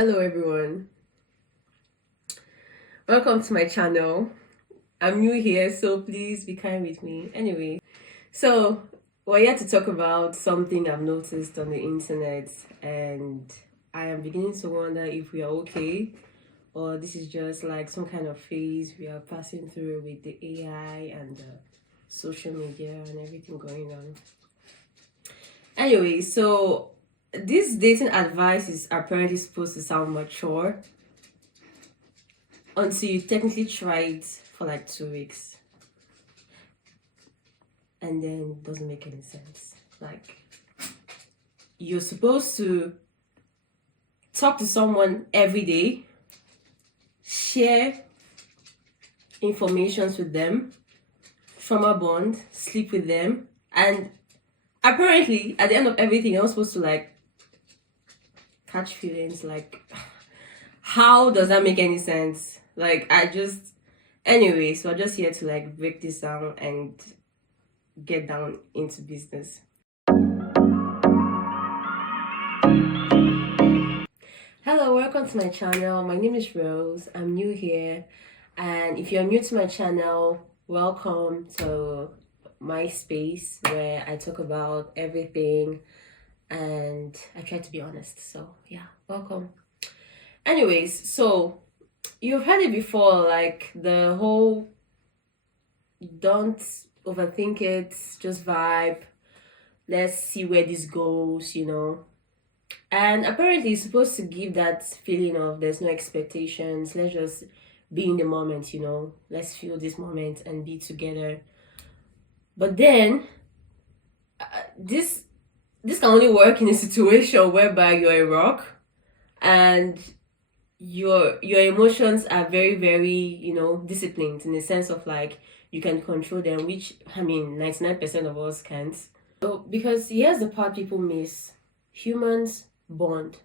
Hello everyone, welcome to my channel. I'm new here, so please be kind with me. Anyway, so we're here to talk about something I've noticed on the internet, and I am beginning to wonder if we are okay or this is just like some kind of phase we are passing through with the AI and the social media and everything going on. Anyway, so this dating advice is apparently supposed to sound mature until you technically try it for like 2 weeks and then it doesn't make any sense. Like, you're supposed to talk to someone every day, share informations with them, trauma bond, sleep with them, and apparently at the end of everything you're not supposed to like catch feelings. Like, how does that make any sense? Anyway, so I'm just here to like break this down and get down into business. Hello, welcome to my channel. My name is Rose. I'm new here, and if you're new to my channel, welcome to my space where I talk about everything and I try to be honest. So yeah, welcome. Anyways, so you've heard it before, like the whole don't overthink it, just vibe, let's see where this goes. And apparently it's supposed to give that feeling of there's no expectations, let's just be in the moment. Let's feel this moment and be together. But then uh, this this can only work in a situation whereby you're a rock and your emotions are very, very disciplined, in the sense of like you can control them, which I mean 99% of us can't. So, because here's the part people miss: humans bond.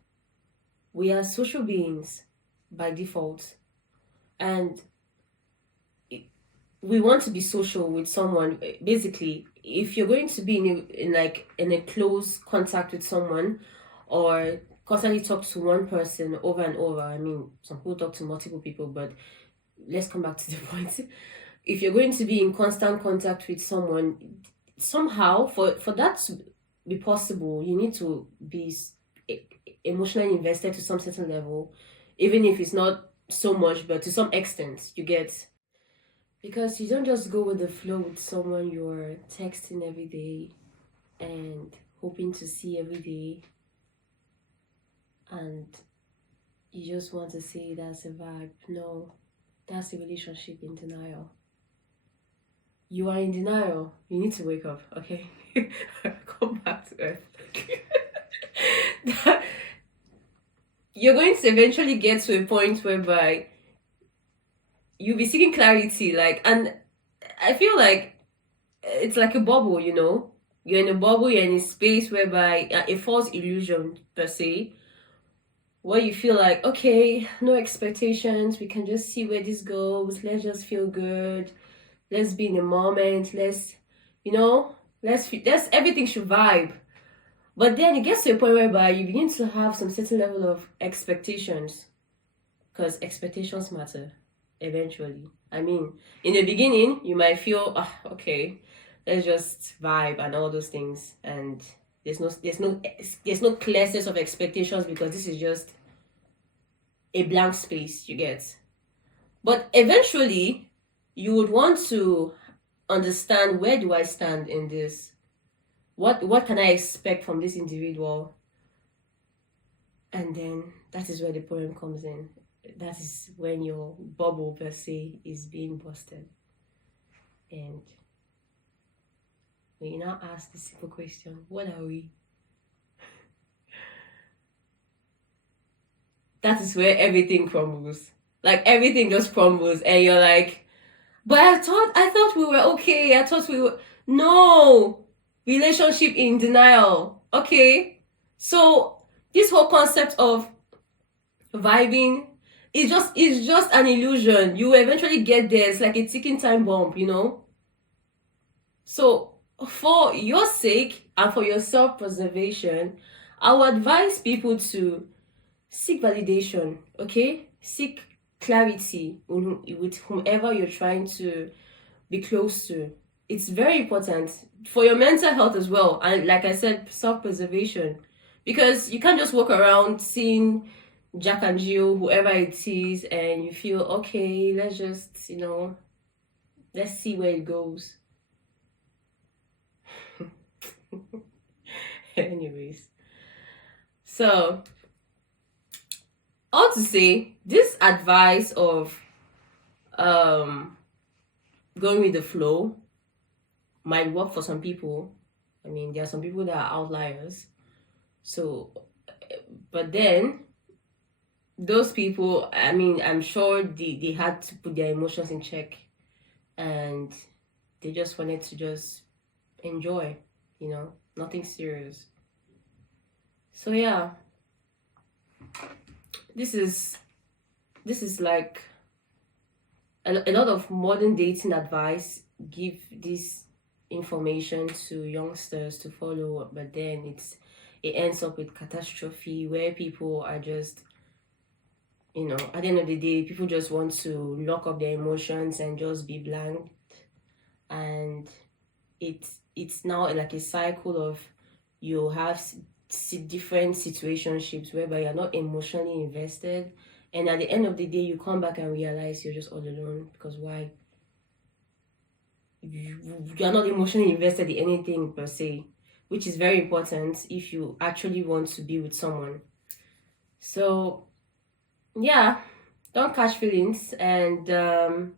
We are social beings by default, and we want to be social with someone. Basically, if you're going to be in a close contact with someone, or constantly talk to one person over and over. I mean, some people talk to multiple people, but let's come back to the point. If you're going to be in constant contact with someone, somehow for that to be possible, you need to be emotionally invested to some certain level, even if it's not so much, but to some extent, you get. Because you don't just go with the flow with someone you're texting every day and hoping to see every day, and you just want to say that's a vibe. No, that's a relationship in denial. You are in denial. You need to wake up, okay? Come back to earth. You're going to eventually get to a point whereby you'll be seeking clarity, and I feel like it's like a bubble. You're in a bubble, you're in a space whereby a false illusion per se, where you feel like, okay, no expectations, we can just see where this goes, let's just feel good, let's be in the moment, let's everything should vibe. But then it gets to a point whereby you begin to have some certain level of expectations, because expectations matter eventually. I mean, in the beginning you might feel, okay, let's just vibe and all those things, and there's no clear sense of expectations, because this is just a blank space, you get. But eventually you would want to understand, where do I stand in this? What can I expect from this individual? And then that is where the problem comes in. That is when your bubble per se is being busted. And when you now ask the simple question, what are we? That is where everything crumbles. Like, everything just crumbles, and you're like, but I thought we were okay. I thought we were. No, relationship in denial. Okay, so this whole concept of vibing is just an illusion. You eventually get there. It's like a ticking time bomb. So for your sake and for your self-preservation, I would advise people to seek validation, okay? Seek clarity with whomever you're trying to be close to. It's very important for your mental health as well. And like I said, self-preservation. Because you can't just walk around seeing Jack and Jill, whoever it is, and you feel, okay, let's just, let's see where it goes. Anyways. So, all to say, this advice of going with the flow might work for some people. I mean, there are some people that are outliers. So, but then those people, I mean, I'm sure they had to put their emotions in check, and they just wanted to just enjoy, nothing serious. So yeah, this is like a lot of modern dating advice give this information to youngsters to follow, but then it ends up with catastrophe where people are just, at the end of the day, people just want to lock up their emotions and just be blank, and it's now like a cycle of you have different situationships whereby you're not emotionally invested, and at the end of the day you come back and realize you're just all alone. Because why? You're not emotionally invested in anything per se, which is very important if you actually want to be with someone. So yeah, don't catch feelings, and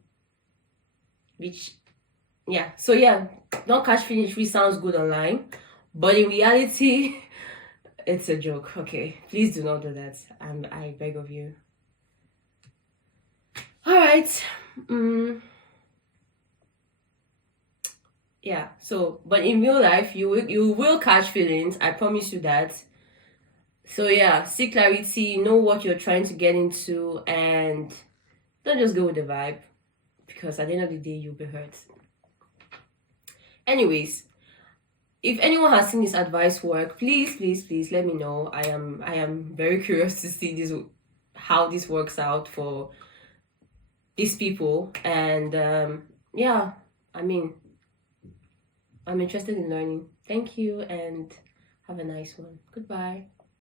which yeah, so yeah, don't catch feelings, which sounds good online, but in reality it's a joke. Okay, please do not do that. I beg of you. All right. Yeah. So, but in real life, you will catch feelings. I promise you that. So yeah, seek clarity, know what you're trying to get into, and don't just go with the vibe, because at the end of the day, you'll be hurt. Anyways, if anyone has seen this advice work, please let me know. I am very curious to see how this works out for these people, and yeah, I mean, I'm interested in learning. Thank you, and have a nice one. Goodbye.